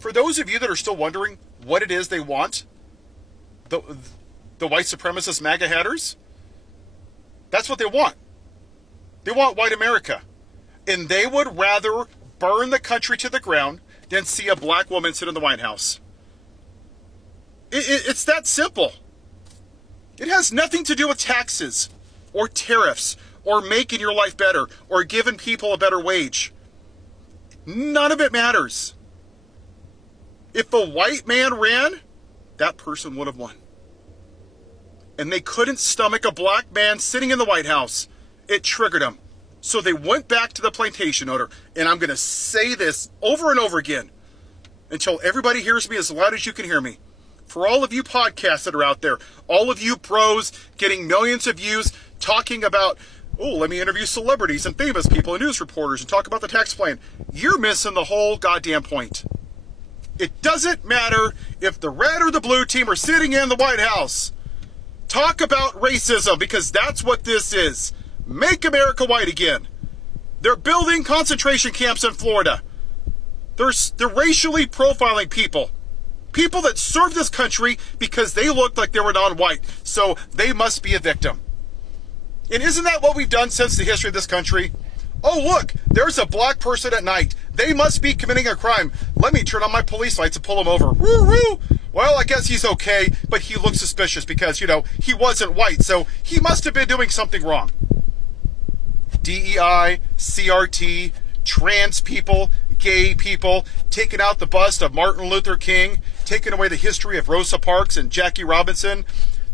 For those of you that are still wondering what it is they want, the white supremacist MAGA haters, that's what they want. They want white America. And they would rather burn the country to the ground than see a black woman sit in the White House. It's that simple. It has nothing to do with taxes or tariffs or making your life better or giving people a better wage. None of it matters. If a white man ran, that person would have won. And they couldn't stomach a black man sitting in the White House. It triggered them. So they went back to the plantation owner. And I'm going to say this over and over again until everybody hears me as loud as you can hear me. For all of you podcasts that are out there, all of you pros getting millions of views talking about, oh, let me interview celebrities and famous people and news reporters and talk about the tax plan. You're missing the whole goddamn point. It doesn't matter if the red or the blue team are sitting in the White House. Talk about racism, because that's what this is. Make America white again. They're building concentration camps in Florida. They're racially profiling people. People that served this country because they looked like they were non-white. So they must be a victim. And isn't that what we've done since the history of this country? Oh, look, there's a black person at night. They must be committing a crime. Let me turn on my police lights and pull him over. Woo, woo. Well, I guess he's okay, but he looks suspicious because, he wasn't white, so he must have been doing something wrong. DEI, CRT, trans people, gay people, taking out the bust of Martin Luther King, taking away the history of Rosa Parks and Jackie Robinson,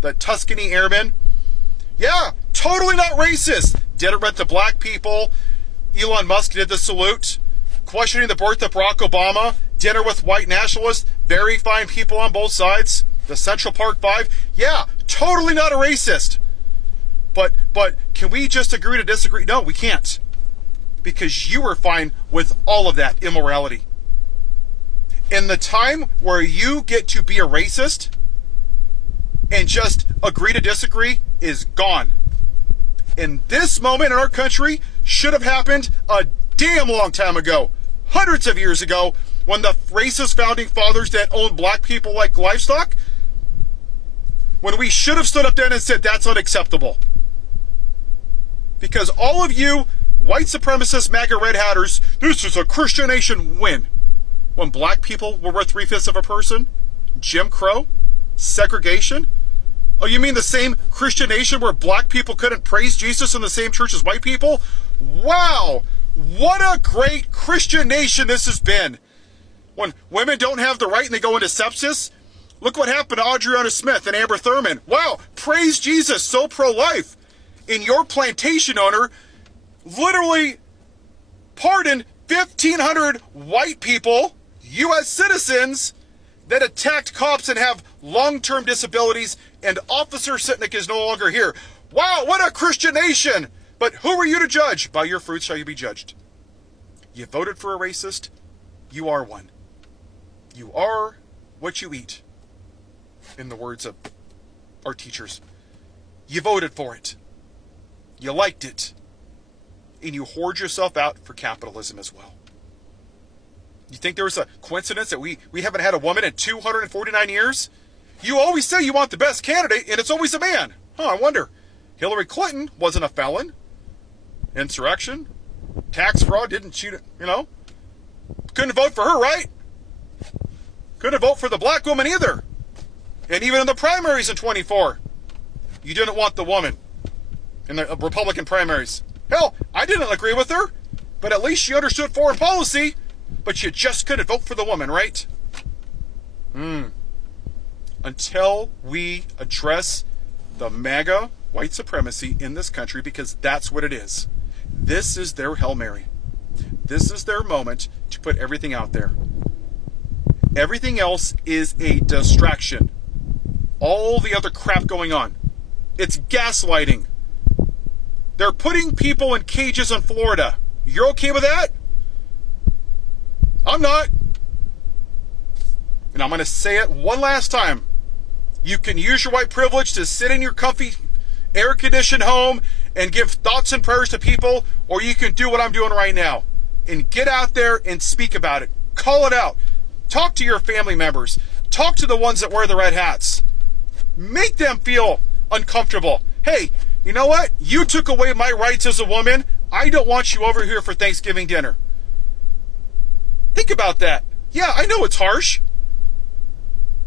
the Tuscany Airmen. Yeah, totally not racist. Didn't rent to black people. Elon Musk did the salute. Questioning the birth of Barack Obama. Dinner with white nationalists. Very fine people on both sides. The Central Park Five. Yeah, totally not a racist. But can we just agree to disagree? No, we can't. Because you were fine with all of that immorality. In the time where you get to be a racist and just agree to disagree is gone. And this moment in our country should have happened a damn long time ago. Hundreds of years ago, when the racist founding fathers that owned black people like livestock, when we should have stood up then and said that's unacceptable. Because all of you white supremacist MAGA red hatters, this is a Christian nation win. When black people were worth 3/5 of a person? Jim Crow? Segregation? Oh, you mean the same Christian nation where black people couldn't praise Jesus in the same church as white people? Wow! What a great Christian nation this has been. When women don't have the right and they go into sepsis? Look what happened to Adriana Smith and Amber Thurman. Wow! Praise Jesus, so pro-life. And your plantation owner literally pardoned 1,500 white people, U.S. citizens, that attacked cops and have long-term disabilities, and Officer Sitnick is no longer here. Wow, what a Christian nation! But who are you to judge? By your fruits shall you be judged. You voted for a racist, you are one. You are what you eat, in the words of our teachers. You voted for it. You liked it. And you hoard yourself out for capitalism as well. You think there was a coincidence that we haven't had a woman in 249 years? You always say you want the best candidate, and it's always a man. I wonder. Hillary Clinton wasn't a felon. Insurrection. Tax fraud, didn't cheat, Couldn't vote for her, right? Couldn't vote for the black woman either. And even in the primaries in 24, you didn't want the woman in the Republican primaries. Hell, I didn't agree with her, but at least she understood foreign policy. But you just couldn't vote for the woman, right? Until we address the MAGA white supremacy in this country, because that's what it is. This is their Hail Mary. This is their moment to put everything out there. Everything else is a distraction. All the other crap going on. It's gaslighting. They're putting people in cages in Florida. You're okay with that? I'm not. And I'm going to say it one last time. You can use your white privilege to sit in your comfy, air-conditioned home and give thoughts and prayers to people, or you can do what I'm doing right now and get out there and speak about it. Call it out. Talk to your family members. Talk to the ones that wear the red hats. Make them feel uncomfortable. Hey, you know what? You took away my rights as a woman. I don't want you over here for Thanksgiving dinner. Think about that. Yeah, I know it's harsh.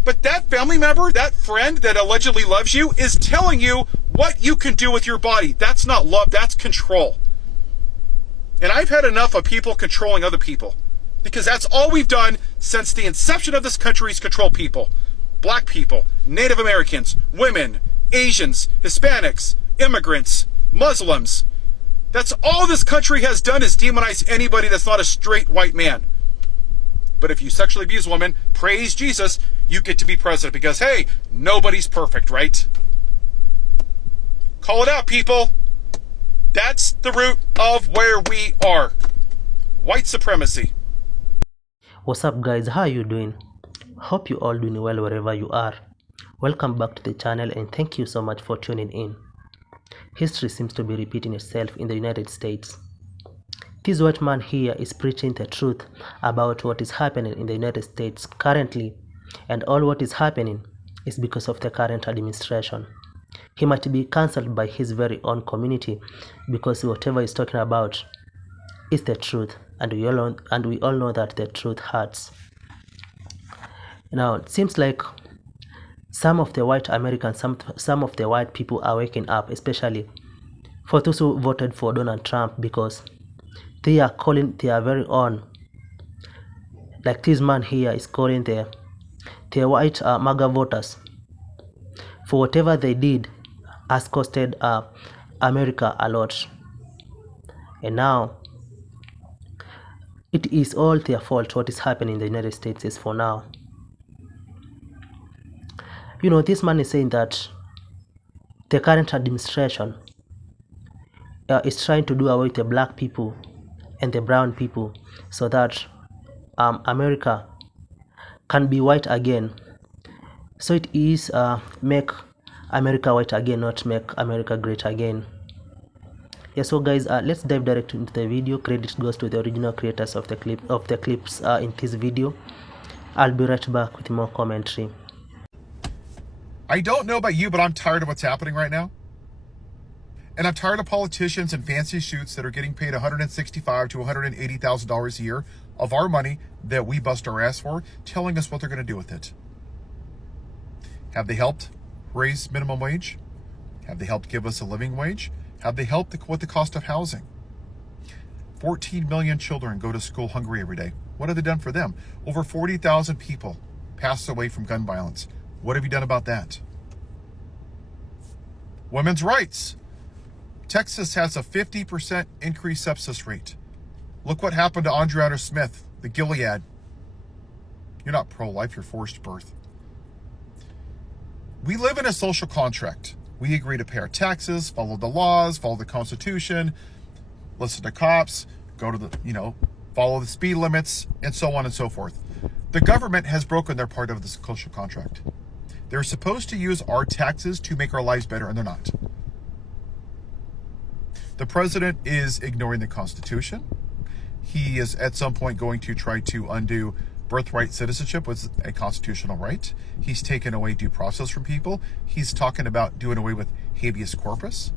But that family member, that friend that allegedly loves you, is telling you what you can do with your body. That's not love, that's control. And I've had enough of people controlling other people, because that's all we've done since the inception of this country is control people. Black people, Native Americans, women, Asians, Hispanics, immigrants, Muslims. That's all this country has done, is demonize anybody that's not a straight white man. But if you sexually abuse women, praise Jesus, you get to be president, because hey, nobody's perfect, right? Call it out, people. That's the root of where we are. White supremacy. What's up, guys? How are you doing? Hope you all doing well wherever you are. Welcome back to the channel and thank you so much for tuning in. History seems to be repeating itself in the United States. This white man here is preaching the truth about what is happening in the United States currently, and all what is happening is because of the current administration. He might be cancelled by his very own community because whatever he's talking about is the truth, and we all know that the truth hurts. Now it seems like some of the white Americans, some of the white people are waking up, especially for those who voted for Donald Trump, because they are calling their very own, like this man here is calling their white MAGA voters for whatever they did has costed America a lot, and now it is all their fault. What is happening in the United States is for now. You know, this man is saying that the current administration is trying to do away with the black people and the brown people so that America can be white again. So it is make America white again, not make America great again. Yeah, so guys, let's dive directly into the video. Credit goes to the original creators of the clips in this video. I'll be right back with more commentary. I don't know about you, but I'm tired of what's happening right now. And I'm tired of politicians and fancy shoots that are getting paid $165,000 to $180,000 a year of our money that we bust our ass for, telling us what they're going to do with it. Have they helped raise minimum wage? Have they helped give us a living wage? Have they helped with the cost of housing? 14 million children go to school hungry every day. What have they done for them? Over 40,000 people pass away from gun violence. What have you done about that? Women's rights. Texas has a 50% increased sepsis rate. Look what happened to Andreana Smith, the Gilead. You're not pro-life, you're forced birth. We live in a social contract. We agree to pay our taxes, follow the laws, follow the Constitution, listen to cops, go to the, follow the speed limits, and so on and so forth. The government has broken their part of the social contract. They're supposed to use our taxes to make our lives better, and they're not. The president is ignoring the Constitution. He is at some point going to try to undo birthright citizenship, which is a constitutional right. He's taken away due process from people. He's talking about doing away with habeas corpus.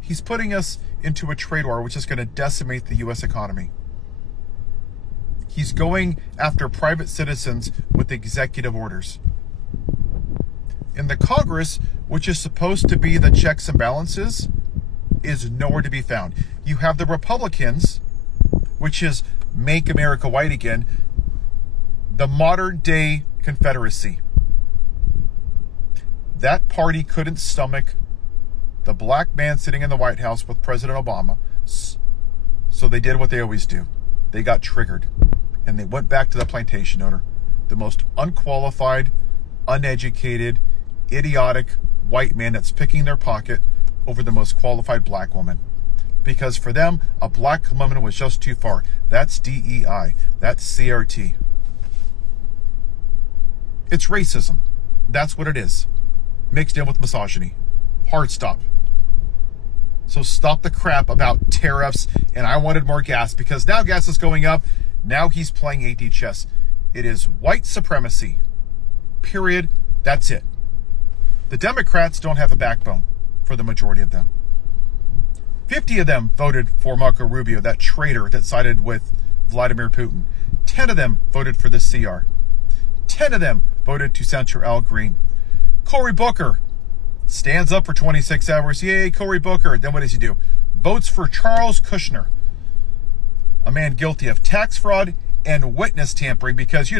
He's putting us into a trade war, which is going to decimate the U.S. economy. He's going after private citizens with executive orders. In the Congress, which is supposed to be the checks and balances, is nowhere to be found. You have the Republicans, which is Make America White Again, the modern day Confederacy. That party couldn't stomach the black man sitting in the White House with President Obama, so they did what they always do. They got triggered, and they went back to the plantation owner, the most unqualified, uneducated, idiotic white man that's picking their pocket over the most qualified black woman. Because for them, a black woman was just too far. That's DEI. That's CRT. It's racism. That's what it is. Mixed in with misogyny. Hard stop. So stop the crap about tariffs and I wanted more gas, because now gas is going up. Now he's playing AD chess. It is white supremacy. Period. That's it. The Democrats don't have a backbone for the majority of them. 50 of them voted for Marco Rubio, that traitor that sided with Vladimir Putin. 10 of them voted for the CR. 10 of them voted to censure Al Green. Cory Booker stands up for 26 hours. Yay, Cory Booker. Then what does he do? Votes for Charles Kushner, a man guilty of tax fraud and witness tampering because,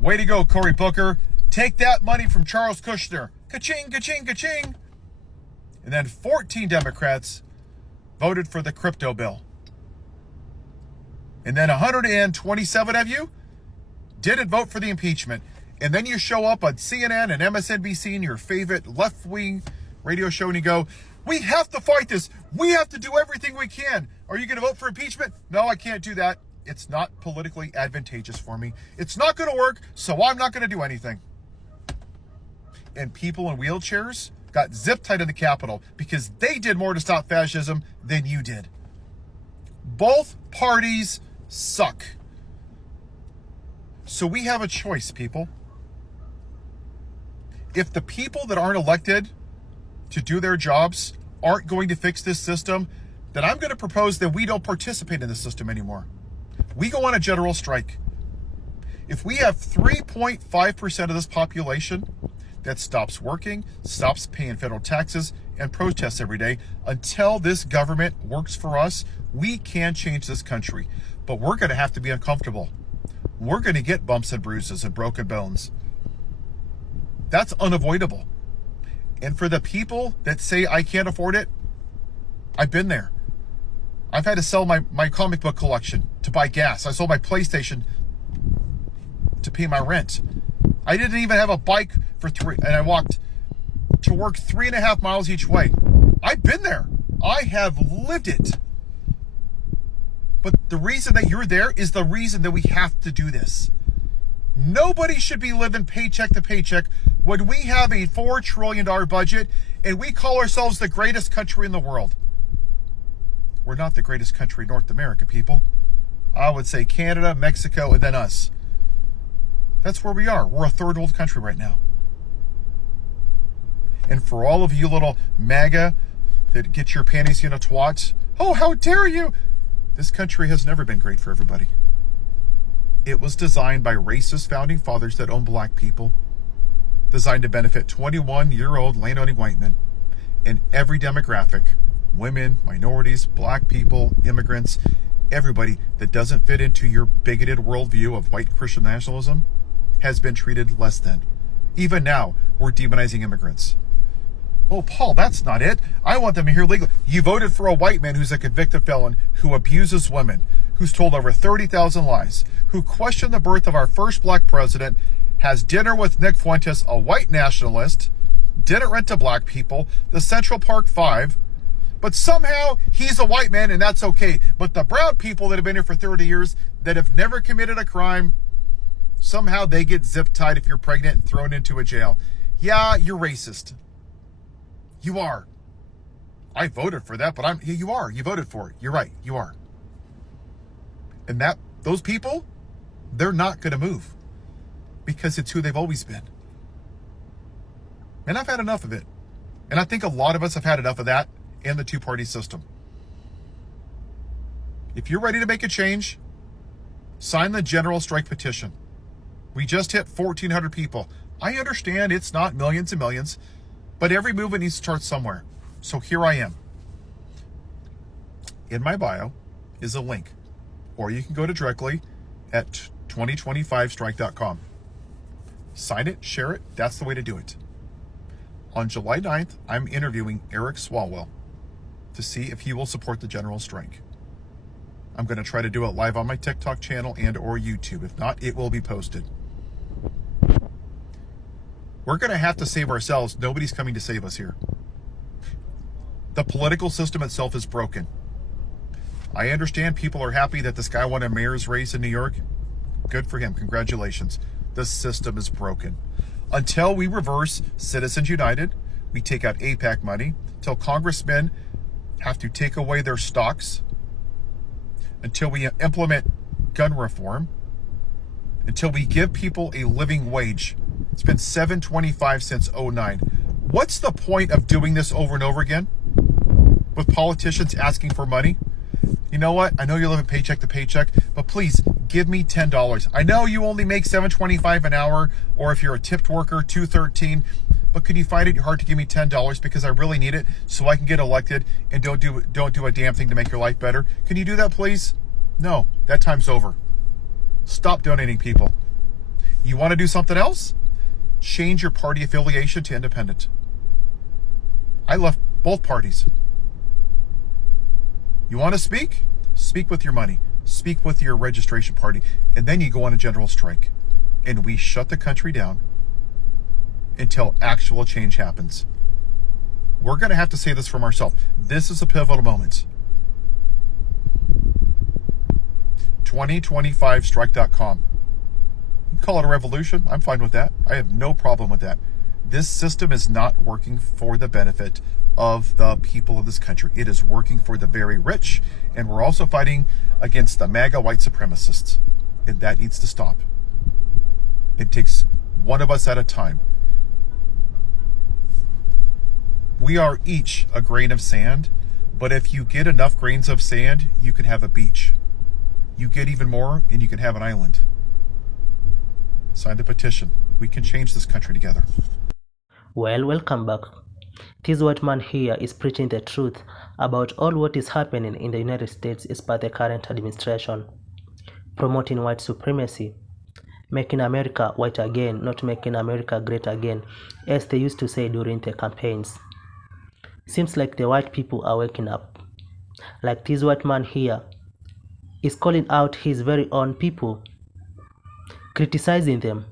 way to go, Cory Booker. Take that money from Charles Kushner. Ka-ching, ka-ching, ka-ching. And then 14 Democrats voted for the crypto bill. And then 127 of you didn't vote for the impeachment. And then you show up on CNN and MSNBC and your favorite left-wing radio show and you go, we have to fight this. We have to do everything we can. Are you going to vote for impeachment? No, I can't do that. It's not politically advantageous for me. It's not going to work, so I'm not going to do anything. And people in wheelchairs got zip-tied in the Capitol because they did more to stop fascism than you did. Both parties suck. So we have a choice, people. If the people that aren't elected to do their jobs aren't going to fix this system, then I'm going to propose that we don't participate in the system anymore. We go on a general strike. If we have 3.5% of this population that stops working, stops paying federal taxes, and protests every day until this government works for us, we can change this country. But we're going to have to be uncomfortable. We're going to get bumps and bruises and broken bones. That's unavoidable. And for the people that say I can't afford it, I've been there. I've had to sell my comic book collection to buy gas. I sold my PlayStation to pay my rent. I didn't even have a bike and I walked to work 3.5 miles each way. I've been there. I have lived it. But the reason that you're there is the reason that we have to do this. Nobody should be living paycheck to paycheck when we have a $4 trillion budget and we call ourselves the greatest country in the world. We're not the greatest country in North America, people. I would say Canada, Mexico, and then us. That's where we are. We're a third world country right now. And for all of you little MAGA that get your panties in a twat, oh, how dare you! This country has never been great for everybody. It was designed by racist founding fathers that own black people, designed to benefit 21-year-old landowning white men in every demographic, women, minorities, black people, immigrants, everybody that doesn't fit into your bigoted worldview of white Christian nationalism has been treated less than. Even now, we're demonizing immigrants. Oh, Paul, that's not it. I want them here legally. You voted for a white man who's a convicted felon, who abuses women, who's told over 30,000 lies, who questioned the birth of our first black president, has dinner with Nick Fuentes, a white nationalist, didn't rent to black people, the Central Park Five, but somehow he's a white man and that's okay. But the brown people that have been here for 30 years that have never committed a crime, somehow they get zip-tied if you're pregnant and thrown into a jail. Yeah, you're racist. You are. I voted for that, but you are. You voted for it. You're right. You are. And those people, they're not going to move because it's who they've always been. And I've had enough of it. And I think a lot of us have had enough of that and the two-party system. If you're ready to make a change, sign the general strike petition. We just hit 1,400 people. I understand it's not millions and millions, but every movement needs to start somewhere. So here I am. In my bio is a link, or you can go to directly at 2025strike.com. Sign it, share it. That's the way to do it. On July 9th, I'm interviewing Eric Swalwell to see if he will support the general strike. I'm going to try to do it live on my TikTok channel and or YouTube. If not, it will be posted. We're going to have to save ourselves. Nobody's coming to save us here. The political system itself is broken. I understand people are happy that this guy won a mayor's race in New York. Good for him. Congratulations. The system is broken. Until we reverse Citizens United, we take out APAC money, until congressmen have to take away their stocks, until we implement gun reform, until we give people a living wage. It's been $7.25 since '09. What's the point of doing this over and over again with politicians asking for money? You know what? I know you're living paycheck to paycheck, but please give me $10. I know you only make $7.25 an hour, or if you're a tipped worker, $2.13. But can you find it hard to give me $10 because I really need it so I can get elected and don't do a damn thing to make your life better? Can you do that, please? No, that time's over. Stop donating, people. You want to do something else? Change your party affiliation to independent. I left both parties. You want to speak? Speak with your money. Speak with your registration party. And then you go on a general strike. And we shut the country down until actual change happens. We're going to have to say this from ourselves. This is a pivotal moment. 2025strike.com. You can call it a revolution. I'm fine with that. I have no problem with that. This system is not working for the benefit of the people of this country. It is working for the very rich, and we're also fighting against the MAGA white supremacists, and that needs to stop. It takes one of us at a time. We are each a grain of sand, but if you get enough grains of sand, you can have a beach. You get even more, and you can have an island. Sign the petition. We can change this country together. Well, welcome back. This white man here is preaching the truth about all what is happening in the United States as per the current administration, promoting white supremacy, making America white again, not making America great again, as they used to say during the campaigns. Seems like the white people are waking up. Like this white man here is calling out his very own people, criticizing them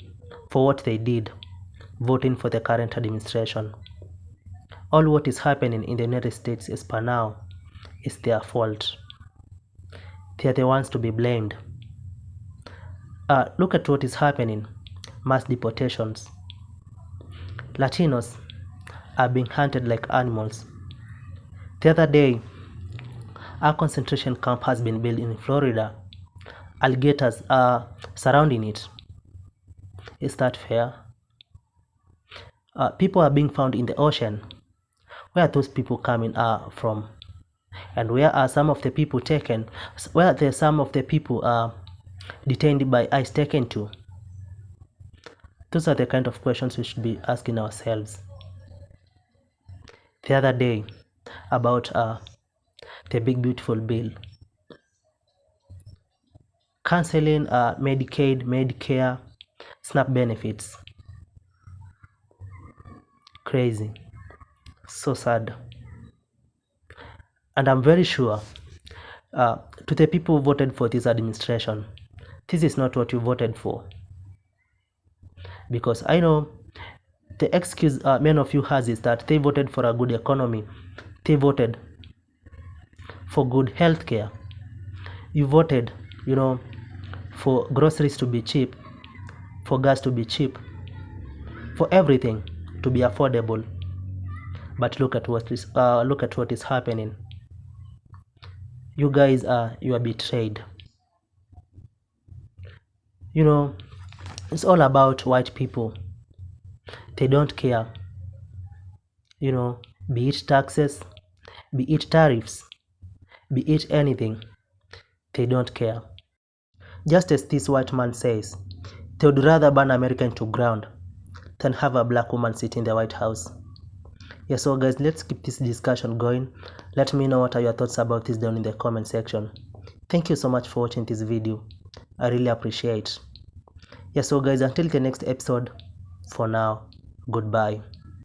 for what they did, voting for the current administration. All what is happening in the United States as per now is their fault. They are the ones to be blamed. Look at what is happening. Mass deportations. Latinos are being hunted like animals. The other day, a concentration camp has been built in Florida. Alligators are surrounding it. Is that fair? People are being found in the ocean. Where are those people coming from? And where are some of the people taken? Where are some of the people detained by ICE taken to? Those are the kind of questions we should be asking ourselves. The other day, about the big beautiful bill, canceling Medicaid, Medicare, SNAP benefits. Crazy. So sad. And I'm very sure to the people who voted for this administration, this is not what you voted for. Because I know the excuse many of you has is that they voted for a good economy. They voted for good health care. You voted, for groceries to be cheap, for gas to be cheap, for everything to be affordable. But look at what is happening. You guys you are betrayed. It's all about white people. They don't care. Be it taxes, be it tariffs, be it anything. They don't care. Just as this white man says, they would rather burn America into ground than have a black woman sit in the White House. Yeah, so guys, let's keep this discussion going. Let me know what are your thoughts about this down in the comment section. Thank you so much for watching this video. I really appreciate. Yeah, so guys, until the next episode, for now, goodbye.